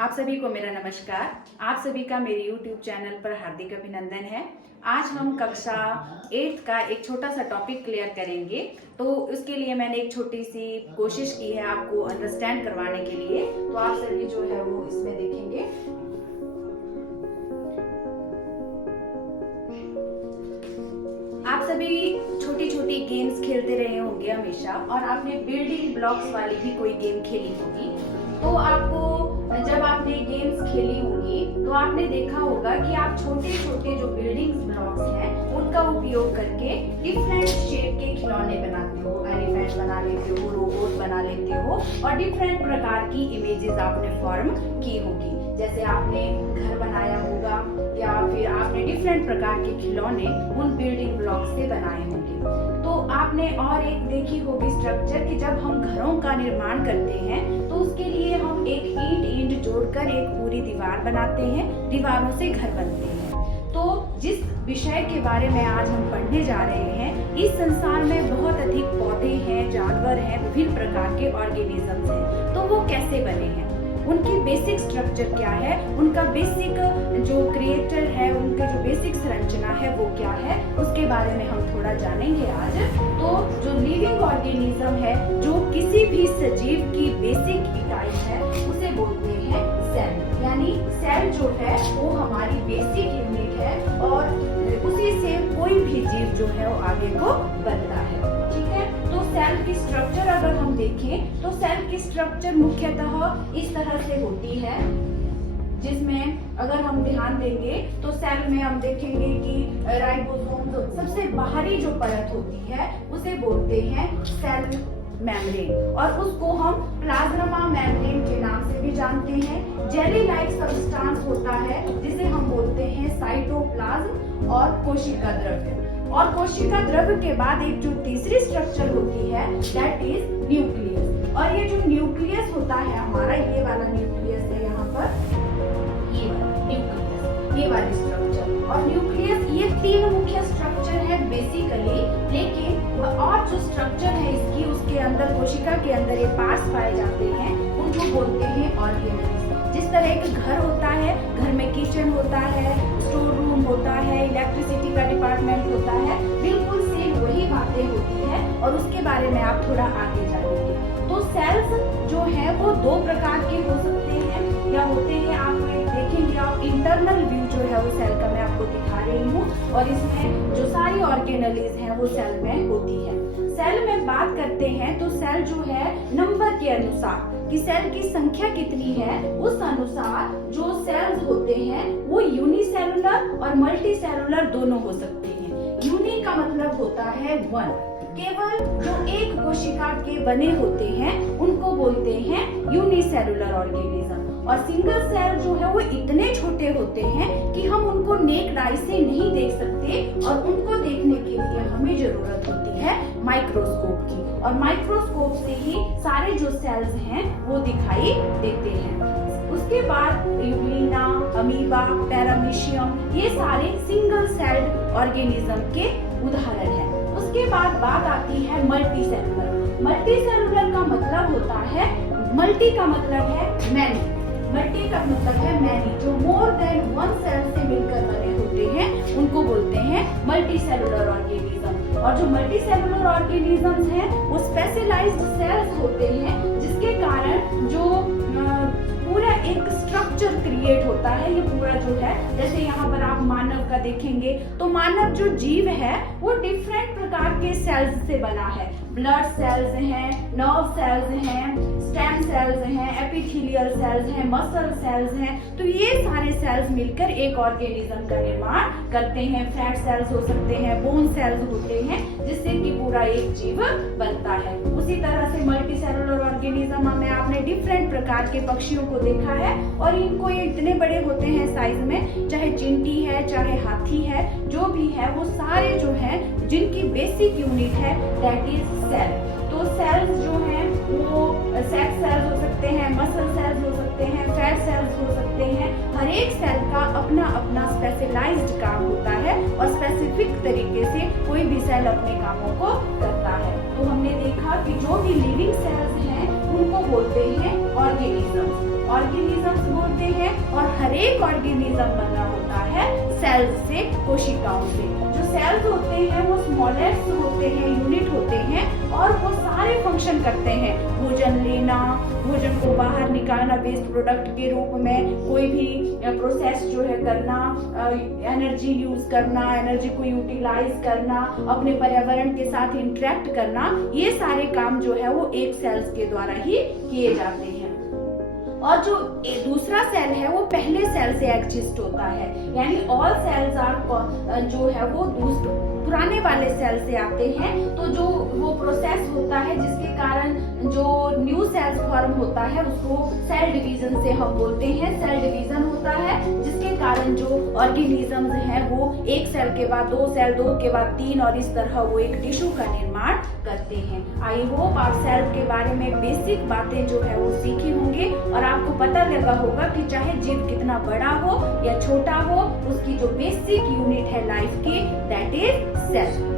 आप सभी को मेरा नमस्कार। आप सभी का मेरे YouTube चैनल पर हार्दिक अभिनंदन है। आज हम कक्षा 8 का एक छोटा सा टॉपिक क्लियर करेंगे। तो उसके लिए मैंने एक छोटी सी कोशिश की है आपको अंडरस्टैंड करवाने के लिए। तो आप सभी जो है वो इसमें देखेंगे। आप सभी छोटी छोटी गेम्स खेलते रहे होंगे हमेशा, और आपने बिल्डिंग ब्लॉक्स वाली भी कोई गेम खेली होगी। तो आपको जब आपने गेम्स खेली होंगी तो आपने देखा होगा कि आप छोटे छोटे जो बिल्डिंग ब्लॉक्स हैं उनका उपयोग करके डिफरेंट शेप के खिलौने बनाते हो। एलिफेंट बना लेते हो, रोबोट बना लेते हो, और डिफरेंट प्रकार की इमेजेस आपने फॉर्म की होगी। जैसे आपने घर बनाया होगा या फिर आपने डिफरेंट प्रकार के खिलौने उन बिल्डिंग ब्लॉक से बनाए होंगे। तो आपने और एक देखी होगी स्ट्रक्चर कि जब हम घरों का निर्माण करते हैं तो उसके लिए हम एक ईंट जोड़कर एक पूरी दीवार बनाते हैं, दीवारों से घर बनते हैं। तो जिस विषय के बारे में आज हम पढ़ने जा रहे हैं, इस संसार में बहुत अधिक पौधे हैं, जानवर हैं, विभिन्न प्रकार के ऑर्गेनिजम्स हैं। तो वो कैसे बने हैं, उनकी बेसिक स्ट्रक्चर क्या है, उनका बेसिक जो क्रिएटर है, उनके जो बेसिक संरचना है वो क्या है, उसके बारे में हम थोड़ा जानेंगे आज। तो जो लिविंग ऑर्गेनिज्म है, जो किसी भी सजीव की बेसिक इकाई है, उसे बोलते हैं सेल। यानी सेल जो है वो हमारी बेसिक यूनिट है, और उसी से कोई भी जीव जो है वो आगे को बढ़ता है। ठीक है, तो सेल की स्ट्रक्चर अगर हम देखें तो सेल की स्ट्रक्चर मुख्यतः इस तरह से होती है, जिसमें अगर हम ध्यान देंगे तो सेल में हम देखेंगे कि राइबोसोम सबसे बाहरी जो परत होती है उसे बोलते हैं सेल मेम्ब्रेन, और उसको हम प्लाज्मा मेम्ब्रेन के नाम से भी जानते हैं। जेली लाइक सब्सटेंस होता है जिसे हम बोलते हैं साइटोप्लाज्म और कोशिका द्रव्य। और कोशिका द्रव्य के बाद एक जो तीसरी स्ट्रक्चर होती है दैट इज न्यूक्लियस। और ये जो न्यूक्लियस होता है हमारा, ये वाला न्यूक्लियस है यहाँ पर, ये वाला न्यूक्लियस, ये वाली स्ट्रक्चर और न्यूक्लियस, ये तीन मुख्य स्ट्रक्चर है बेसिकली। लेकिन और जो स्ट्रक्चर है इसकी, उसके अंदर कोशिका के अंदर ये पार्ट्स पाए जाते हैं, उनको बोलते हैं ऑर्गेनेल्स। जिस तरह एक घर होता है, घर में किचन होता है, स्टोर रूम होता है, इलेक्ट्रिसिटी का डिपार्टमेंट होता है, बिल्कुल सेम वही बातें होती है, और उसके बारे में आप थोड़ा आगे जानेंगे। तो सेल्स जो है वो दो प्रकार के हो सकते हैं या होते हैं। आप देखेंगे, आप इंटरनल व्यू जो है वो सेल का मैं आपको दिखा रही हूँ, और इसमें जो सारी ऑर्गेनेल्स हैं वो सेल में होती है। सेल में बात करते हैं तो सेल जो है नंबर के अनुसार कि सेल की संख्या कितनी है, उस अनुसार जो सेल्स होते हैं वो यूनिसेलुलर और मल्टी सेलुलर दोनों हो सकते हैं। यूनि का मतलब होता है वन, केवल जो एक कोशिका के बने होते हैं उनको बोलते हैं यूनिसेलुलर ऑर्गेनिज्म। और सिंगल सेल जो है वो इतने छोटे होते हैं कि हम उनको नेक्ड आई से नहीं देख सकते, और उनको देखने के लिए हमें जरूरत होती है माइक्रोस्कोप की, और माइक्रोस्कोप से ही सारे जो सेल्स हैं वो दिखाई देते हैं। उसके बाद यूग्लिना, अमीबा, पैरामीशियम, ये सारे सिंगल सेल्ड ऑर्गेनिज्म के उदाहरण हैं। उसके बाद बात आती है मल्टी सेलुलर। मल्टी सेलुलर का मतलब होता है, मल्टी का मतलब है मैनी, मल्टी का मतलब है मैनी, जो मोर देन वन सेल से मिलकर बने होते हैं उनको बोलते हैं मल्टी सेलुलर ऑर्गेनिज्म। और जो मल्टी सेलुलर ऑर्गेनिजम्स हैं वो स्पेशलाइज्ड सेल्स होते हैं, जिसके कारण जो पूरा एक स्ट्रक्चर क्रिएट होता है। ये पूरा जो है, जैसे यहाँ पर आप मानव का देखेंगे तो मानव जो जीव है वो डिफरेंट प्रकार के सेल्स से बना है। ब्लड सेल्स हैं, नर्व सेल्स हैं, स्टेम सेल्स हैं, एपिथेलियल सेल्स हैं, मसल सेल्स हैं। तो ये सारे सेल्स मिलकर एक ऑर्गेनिज्म का निर्माण करते हैं। फैट सेल्स हो सकते हैं, बोन सेल्स होते हैं, जिससे कि पूरा एक जीव बनता है। उसी तरह से मल्टी सेलुलर ऑर्गेनिज्म में आपने डिफरेंट प्रकार के पक्षियों को देखा है, और इनको ये इतने बड़े होते हैं साइज में, चाहे चिंटी है, चाहे हाथी है, जो भी है वो सारे जो है जिनकी बेसिक यूनिट है दैट इज सेल। तो सेल्स जो हैं वो सेक्स सेल्स हो सकते हैं, मसल सेल्स हो सकते हैं, फैट सेल्स हो सकते हैं। हर एक सेल का अपना अपना स्पेशलाइज्ड काम होता है, और स्पेसिफिक तरीके से कोई भी सेल अपने कामों को करता है। तो हमने देखा कि जो भी लिविंग सेल्स हैं उनको बोलते हैं ऑर्गेनिजम्स। ऑर्गेनिजम्स बोलते हैं, और हर एक ऑर्गेनिज्म बना होता है सेल्स से, कोशिकाओं से। जो सेल्स होते हैं वो स्मॉलेस्ट होते हैं, यूनिट होते हैं, और वो सारे फंक्शन करते हैं। भोजन लेना, भोजन को बाहर निकालना वेस्ट प्रोडक्ट के रूप में, कोई भी प्रोसेस जो है करना, एनर्जी यूज करना, एनर्जी को यूटिलाइज करना, अपने पर्यावरण के साथ इंटरेक्ट करना, ये सारे काम जो है वो एक सेल्स के द्वारा ही किए जाते हैं। और जो दूसरा सेल है वो पहले सेल से एग्जिस्ट होता है, यानी ऑल सेल्स आर जो है वो पुराने वाले सेल से आते हैं। तो जो वो प्रोसेस होता है जिसके कारण जो न्यू सेल्स फॉर्म होता है उसको सेल डिवीजन से हम बोलते हैं। सेल डिवीजन होता है जिसके कारण जो ऑर्गेनिजम्स हैं वो एक सेल के बाद दो सेल, दो के बाद तीन, और इस तरह वो एक टिश्यू का निर्माण करते हैं। आई होप आप सेल के बारे में बेसिक बातें जो है वो सीखी होंगे, और आपको पता लगा होगा कि चाहे जीव कितना बड़ा हो या छोटा हो, उसकी जो बेसिक यूनिट है लाइफ की, दैट इज सेल।